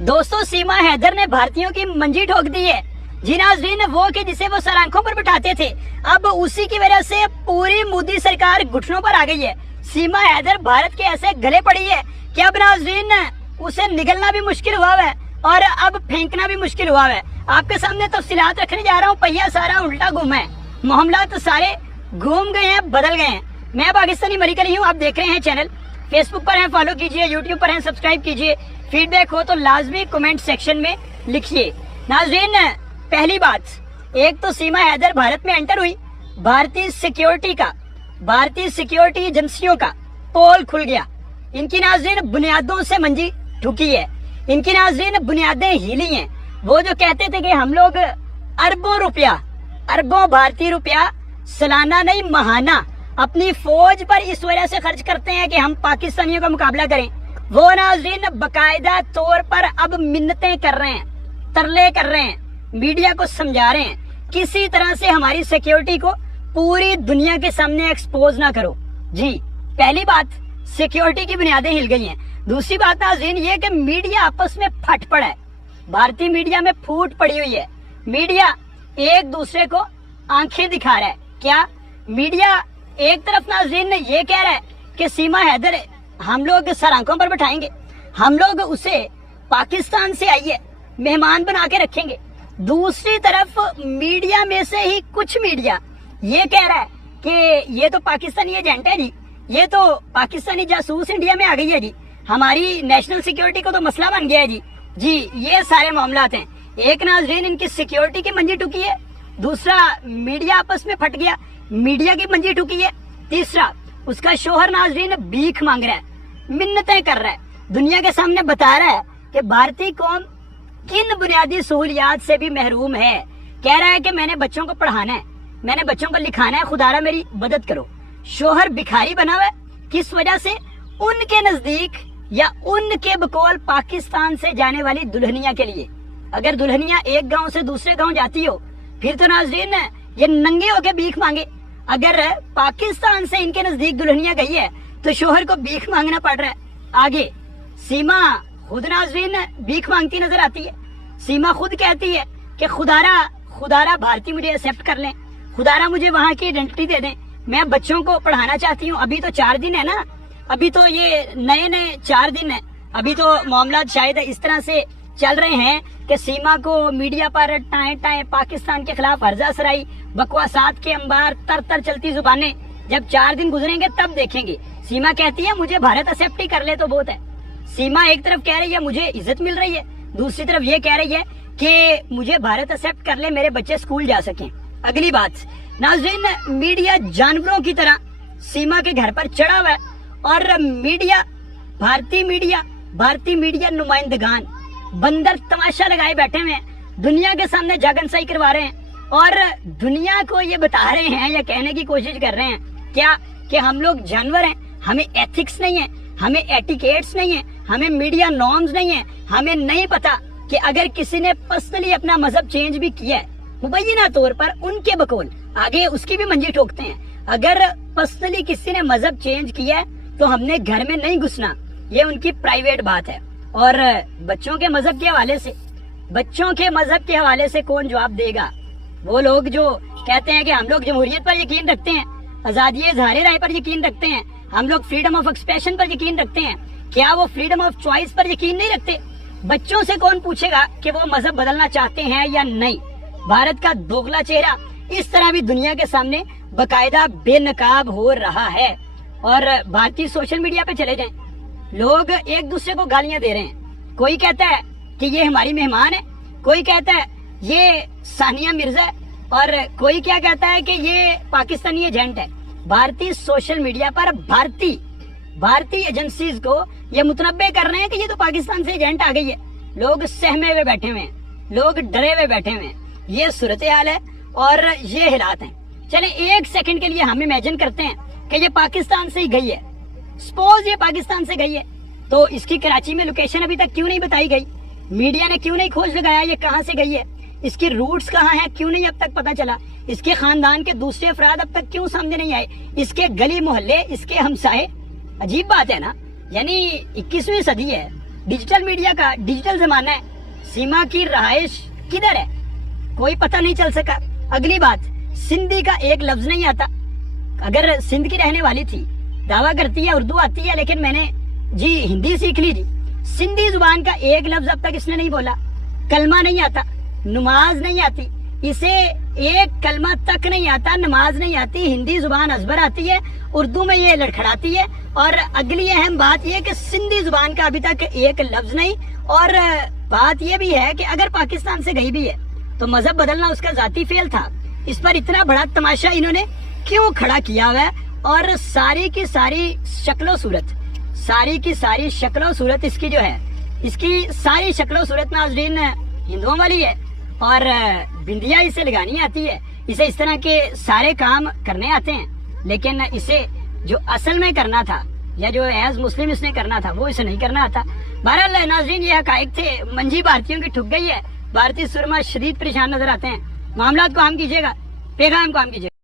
दोस्तों, सीमा हैदर ने भारतीयों की मंजी ठोक दी है। जी नाज़रीन, वो कि जिसे वो सर आंखों पर बिठाते थे, अब उसी की वजह से पूरी मोदी सरकार घुटनों पर आ गई है। सीमा हैदर भारत के ऐसे गले पड़ी है कि अब नाज़रीन उसे निगलना भी मुश्किल हुआ है और अब फेंकना भी मुश्किल हुआ है। आपके सामने तफसीलात रखने जा रहा हूँ। पहिया सारा उल्टा घूमा है, मामला तो सारे घूम गए हैं, बदल गए हैं। मैं पाकिस्तानी मलिक अली हूँ, आप देख रहे हैं चैनल। फेसबुक पर हैं, फॉलो कीजिए, यूट्यूब पर हैं, सब्सक्राइब कीजिए। फीडबैक हो तो लाजमी कमेंट सेक्शन में लिखिए। नाज़रीन, पहली बात, एक तो सीमा हैदर भारत में एंटर हुई, भारतीय सिक्योरिटी एजेंसियों का पोल खुल गया। इनकी नाज़रीन बुनियादों से मंजी ठुकी है, इनकी नाज़रीन बुनियादें हिली हैं। वो जो कहते थे कि हम लोग अरबों भारतीय रुपया सालाना नहीं माहाना अपनी फौज पर इस वजह से खर्च करते हैं कि हम पाकिस्तानियों का मुकाबला करें, वो नाज़रीन बकायदा तौर पर अब मिन्नतें कर रहे हैं, तरले कर रहे हैं, मीडिया को समझा रहे हैं किसी तरह से हमारी सिक्योरिटी को पूरी दुनिया के सामने एक्सपोज ना करो। जी, पहली बात, सिक्योरिटी की बुनियादें हिल गई हैं। दूसरी बात नाज़रीन ये कि मीडिया आपस में फट पड़ा है, भारतीय मीडिया में फूट पड़ी हुई है। मीडिया एक दूसरे को आंखें दिखा रहा है। क्या मीडिया एक तरफ नाज़रीन ये कह रहा है कि सीमा हैदर हम लोग सर आंखों पर बैठाएंगे, हम लोग उसे पाकिस्तान से आई है मेहमान बना के रखेंगे। दूसरी तरफ मीडिया में से ही कुछ मीडिया ये कह रहा है कि ये तो पाकिस्तानी एजेंट है जी, ये तो पाकिस्तानी जासूस इंडिया में आ गई है जी, हमारी नेशनल सिक्योरिटी को तो मसला बन गया है जी। जी, ये सारे मामलात हैं। एक नाज़रीन इनकी सिक्योरिटी की मंजी टुकी है, दूसरा मीडिया आपस में फट गया, मीडिया की मंजी टुकी है, तीसरा उसका शोहर नाज़रीन भीख मांग रहा है, मिन्नतें कर रहा है, दुनिया के सामने बता रहा है कि भारतीय कौम किन बुनियादी सहूलियात से भी महरूम है। कह रहा है कि मैंने बच्चों को पढ़ाना है, मैंने बच्चों को लिखाना है, खुदारा मेरी मदद करो। शोहर भिखारी बना हुआ है, किस वजह से? उनके नजदीक या उनके बकौल पाकिस्तान से जाने वाली दुल्हनिया के लिए। अगर दुल्हनिया एक गांव से दूसरे गांव जाती हो फिर तो नाज़रीन ये नंगे होके भीख मांगे। अगर पाकिस्तान से इनके नजदीक दुल्हनिया गई है तो शोहर को भीख मांगना पड़ रहा है। आगे सीमा खुद नाज़रीन भीख मांगती नजर आती है। सीमा खुद कहती है कि खुदारा भारतीय मुझे एक्सेप्ट कर लें, खुदारा मुझे वहाँ की आइडेंटिटी दे दें, मैं बच्चों को पढ़ाना चाहती हूँ। अभी तो 4 दिन है ना, अभी तो ये नए 4 दिन है, अभी तो मामला शायद इस तरह से चल रहे हैं कि सीमा को मीडिया पर टाएं पाकिस्तान के खिलाफ हर्जा सराई, बकवासात के अंबार, तर चलती जुबानें। जब 4 दिन गुजरेंगे तब देखेंगे। सीमा कहती है मुझे भारत एक्सेप्ट ही कर ले तो बहुत है। सीमा एक तरफ कह रही है मुझे इज्जत मिल रही है, दूसरी तरफ ये कह रही है कि मुझे भारत एक्सेप्ट कर ले, मेरे बच्चे स्कूल जा सकें। अगली बात नाज़रीन, मीडिया जानवरों की तरह सीमा के घर पर चढ़ा हुआ है और मीडिया, भारतीय मीडिया नुमाइंदगान बंदर तमाशा लगाए बैठे हुए हैं, दुनिया के सामने जागनसाई करवा रहे हैं और दुनिया को ये बता रहे हैं या कहने की कोशिश कर रहे हैं क्या कि हम लोग जानवर हैं, हमें एथिक्स नहीं है, हमें एटिकेट्स नहीं है, हमें मीडिया नॉर्म्स नहीं है, हमें नहीं पता कि अगर किसी ने पर्सनली अपना मजहब चेंज भी किया है मुबैना तौर पर उनके बकौल, आगे उसकी भी मंजी ठोकते हैं। अगर पर्सनली किसी ने मजहब चेंज किया है तो हमने घर में नहीं घुसना, ये उनकी प्राइवेट बात है। और बच्चों के मजहब के हवाले से कौन जवाब देगा? वो लोग जो कहते हैं कि हम लोग जमहूरियत पर यकीन रखते हैं, आजादी इज़हार राय पर यकीन रखते हैं, हम लोग फ्रीडम ऑफ एक्सप्रेशन पर यकीन रखते हैं, क्या वो फ्रीडम ऑफ चॉइस पर यकीन नहीं रखते? बच्चों से कौन पूछेगा कि वो मजहब बदलना चाहते हैं या नहीं? भारत का दोगला चेहरा इस तरह भी दुनिया के सामने बकायदा बेनकाब हो रहा है। और भारतीय सोशल मीडिया पे चले जाएं, लोग एक दूसरे को गालियां दे रहे हैं। कोई कहता है कि ये हमारी मेहमान है, कोई कहता है ये सानिया मिर्जा है और कोई क्या कहता है कि ये पाकिस्तानी एजेंट है। भारतीय सोशल मीडिया पर भारतीय एजेंसीज को ये मुतनब्बे कर रहे हैं कि ये तो पाकिस्तान से एजेंट आ गई है। लोग सहमे हुए बैठे हुए हैं, लोग डरे हुए बैठे हुए हैं। ये सूरत हाल है और ये हालात हैं। चले 1 सेकंड के लिए हम इमेजिन करते हैं कि ये पाकिस्तान से ही गई है, सपोज ये पाकिस्तान से गई है, तो इसकी कराची में लोकेशन अभी तक क्यों नहीं बताई गई? मीडिया ने क्यों नहीं खोज लगाया ये कहाँ से गई है, इसके रूट्स कहाँ हैं, क्यों नहीं अब तक पता चला? इसके खानदान के दूसरे अफराद अब तक क्यों सामने नहीं आए? इसके गली मोहल्ले, इसके हमसाए। अजीब बात है ना, यानी 21वीं सदी है, डिजिटल मीडिया का डिजिटल जमाना है, सीमा की रहाइश किधर है कोई पता नहीं चल सका। अगली बात, सिंधी का एक लफ्ज नहीं आता। अगर सिंध की रहने वाली थी, दावा करती है उर्दू आती है, लेकिन मैंने जी हिंदी सीख ली जी। सिंधी जुबान का एक लफ्ज अब तक इसने नहीं बोला। कलमा नहीं आता, नमाज नहीं आती, इसे एक कलमा तक नहीं आता, नमाज नहीं आती, हिंदी जुबान अजबर आती है, उर्दू में ये लड़खड़ाती है। और अगली अहम बात ये कि सिंधी जुबान का अभी तक एक लफ्ज नहीं। और बात ये भी है कि अगर पाकिस्तान से गई भी है तो मजहब बदलना उसका जाती फेल था। इस पर इतना बड़ा तमाशा इन्होंने क्यों खड़ा किया हुआ है? और सारी की सारी शक्लो सूरत इसकी जो है, इसकी सारी शक्लो सूरत नाज़रीन हिंदुओं वाली है। और बिंदिया इसे लगानी आती है, इसे इस तरह के सारे काम करने आते हैं, लेकिन इसे जो असल में करना था या जो एज मुस्लिम इसने करना था वो इसे नहीं करना आता। बहरहाल नाज़रीन, ये हकाइक थे। मंजी भारतीयों की ठुक गई है, भारतीय सुरमा शदीद परेशान नजर आते हैं। मामलात को आम कीजिएगा, पैगाम को आम कीजिएगा।